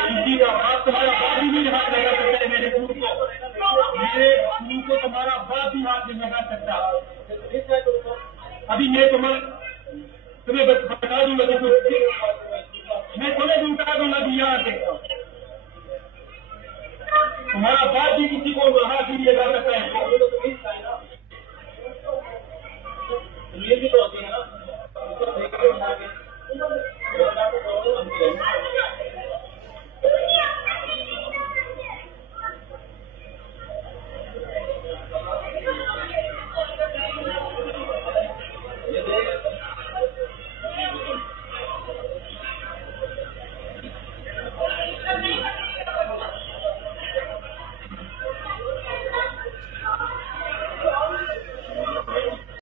किसी का बाप, तुम्हारा बाप भी नहीं हाथ लगा सकता है मेरे गुरु को तुम्हारा बाप भी हाथ नहीं लगा सकता। अभी मैं तुम्हें बता दूंगा, मैं तुम्हें भी उठा दूंगा अभी यहाँ से। तुम्हारा बाप भी किसी को हाथ नहीं लगा सकता है। ये भी तो होती है ना।